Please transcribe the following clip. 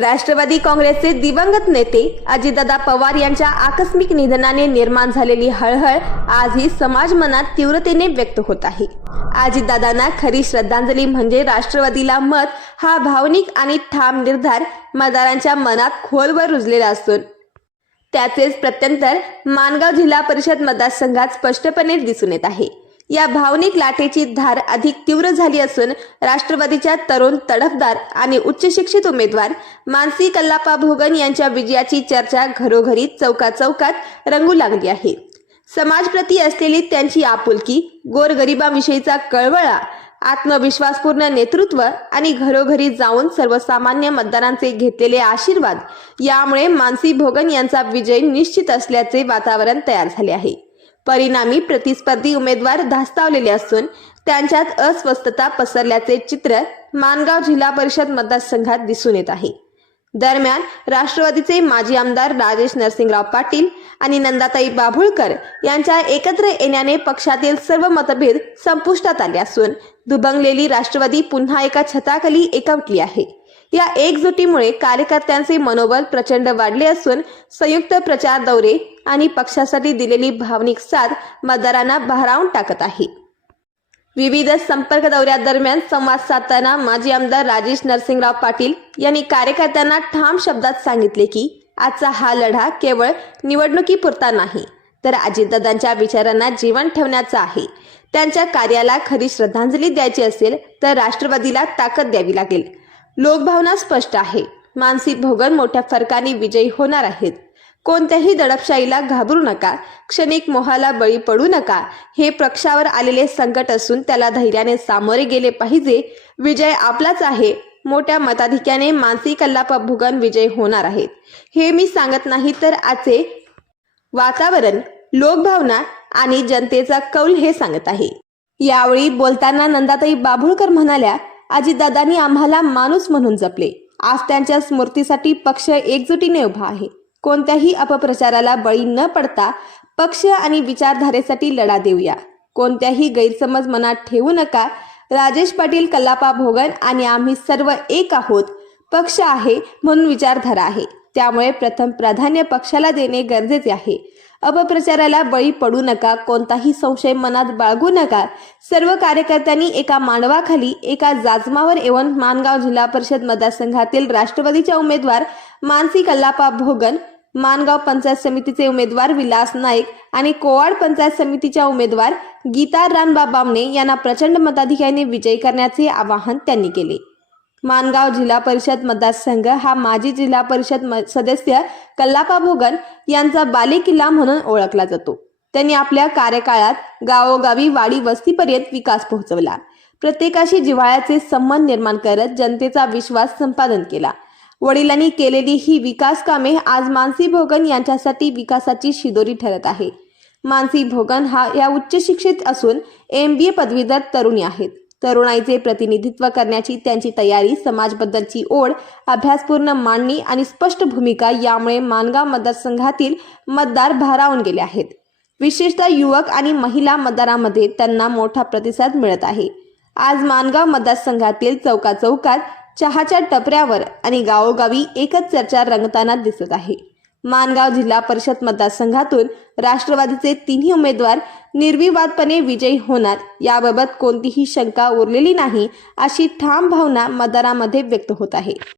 राष्ट्रवादी काँग्रेसचे दिवंगत नेते अजितदादा पवार यांच्या आकस्मिक निधनाने निर्माण झालेली हळहळ आजही समाज मनात तीव्रतेने व्यक्त होत आहे. अजितदादांना खरी श्रद्धांजली म्हणजे राष्ट्रवादीला मत हा भावनिक आणि ठाम निर्धार मतदारांच्या मनात खोलवर रुजलेला असून त्याचेच प्रत्यंतर मानगाव जिल्हा परिषद मतदारसंघात स्पष्टपणे दिसून येत आहे. या भावनिक लाटेची धार अधिक तीव्र झाली असून राष्ट्रवादीच्या तरुण तडफदार आणि उच्च शिक्षित उमेदवार मानसी कल्लापा भोगन यांच्या विजयाची चर्चा घरोघरी चौका चौकात रंगू लागली आहे. समाजप्रती असलेली त्यांची आपुलकी गोरगरिबाविषयीचा कळवळा आत्मविश्वासपूर्ण नेतृत्व आणि घरोघरी जाऊन सर्वसामान्य मतदारांचे घेतलेले आशीर्वाद यामुळे मानसी भोगन यांचा विजय निश्चित असल्याचे वातावरण तयार झाले आहे. परिणामी प्रतिस्पर्धी उमेदवार धास्तावलेले असून त्यांच्यात अस्वस्थता पसरल्याचे चित्र मानगाव जिल्हा परिषद मतदारसंघात दिसून येत आहे. दरम्यान राष्ट्रवादीचे माजी आमदार राजेश नरसिंगराव पाटील आणि नंदाताई बाभुळकर यांच्या एकत्र येण्याने पक्षातील सर्व मतभेद संपुष्टात आले असून दुभंगलेली राष्ट्रवादी पुन्हा एका छताखाली एकवटली आहे. या एकजुटीमुळे कार्यकर्त्यांचे मनोबल प्रचंड वाढले असून संयुक्त प्रचार दौरे आणि पक्षासाठी दिलेली भावनिक साथ मतदारांना भारावून टाकत आहे. विविध संपर्क दौऱ्यादरम्यान संवाद साधताना माजी आमदार राजेश नरसिंगराव पाटील यांनी कार्यकर्त्यांना ठाम शब्दात सांगितले की आजचा हा लढा केवळ निवडणुकीपुरता नाही तर अजितदादांच्या विचारांना जीवन ठेवण्याचा आहे. त्यांच्या कार्याला खरी श्रद्धांजली द्यायची असेल तर राष्ट्रवादीला ताकद द्यावी लागेल. लोकभावना स्पष्ट आहे. मानसी भोगन मोठ्या फरकाने विजयी होणार आहेत. कोणत्याही दडपशाहीला घाबरू नका. क्षणिक मोहाला बळी पडू नका. हे प्रक्षावर आलेले संकट असून त्याला धैर्याने सामोरे गेले पाहिजे. विजय आपलाच आहे. मोठ्या मताधिक्याने मानसी कल्लापा भुगन विजय होणार आहेत. हे मी सांगत नाही तर आजचे वातावरण लोकभावना आणि जनतेचा कौल हे सांगत आहे. यावेळी बोलताना नंदाताई बाभुळकर म्हणाल्या अजितदादांनी आम्हाला माणूस म्हणून जपले. आज त्यांच्या स्मृतीसाठी पक्ष एकजुटीने उभा आहे. कोणत्याही अपप्रचाराला बळी न पडता पक्ष आणि विचारधारेसाठी लढा देऊया. कोणत्याही गैरसमज मनात ठेवू नका. राजेश पाटील कल्लापा भोगन आणि आम्ही सर्व एक आहोत. पक्ष आहे म्हणून विचारधारा आहे. त्यामुळे प्रथम प्राधान्य पक्षाला देणे गरजेचे आहे. अपप्रचाराला बळी पडू नका कोणताही संशय मनात बाळगू नका. सर्व कार्यकर्त्यांनी एका मांडवाखाली एका जाजमावर येऊन मानगाव जिल्हा परिषद मतदारसंघातील राष्ट्रवादीच्या उमेदवार मानसी कल्लापा भोगन मानगाव पंचायत समितीचे उमेदवार विलास नाईक आणि कोवाड पंचायत समितीच्या उमेदवार गीता रानबा बामणे यांना प्रचंड मताधिक्याने विजयी करण्याचे आवाहन त्यांनी केले. मानगाव जिल्हा परिषद मतदारसंघ हा माजी जिल्हा परिषद म- सदस्य कल्लापा भोगन यांचा बालेकिल्ला म्हणून ओळखला जातो. त्यांनी आपल्या कार्यकाळात गावोगावी वाडी वस्तीपर्यंत विकास पोहोचवला. प्रत्येकाशी जिव्हाळ्याचे संबंध निर्माण करत जनतेचा विश्वास संपादन केला. वडिलांनी केलेली ही विकास कामे आज मानसी भोगन यांच्यासाठी विकासाची शिदोरी ठरत आहे. मानसी भोगन हा या उच्च शिक्षित असून एम बी ए पदवीधर तरुणी आहेत. तरुणाईचे प्रतिनिधित्व करण्याची त्यांची तयारी समाजबद्दलची ओढ अभ्यासपूर्ण मांडणी आणि स्पष्ट भूमिका यामुळे मानगाव मतदारसंघातील मतदार भारावून गेले आहेत. विशेषतः युवक आणि महिला मतदारांमध्ये त्यांना मोठा प्रतिसाद मिळत आहे. आज मानगाव मतदारसंघातील चौका चौकात चहाच्या टपऱ्यावर आणि गावोगावी एकच चर्चा रंगताना दिसत आहे. मानगाव जिल्हा परिषद मतदारसंघातून राष्ट्रवादीचे तिन्ही उमेदवार निर्विवादपणे विजयी होणार. याबाबत कोणतीही शंका उरलेली नाही अशी ठाम भावना मतदारामध्ये व्यक्त होत आहे.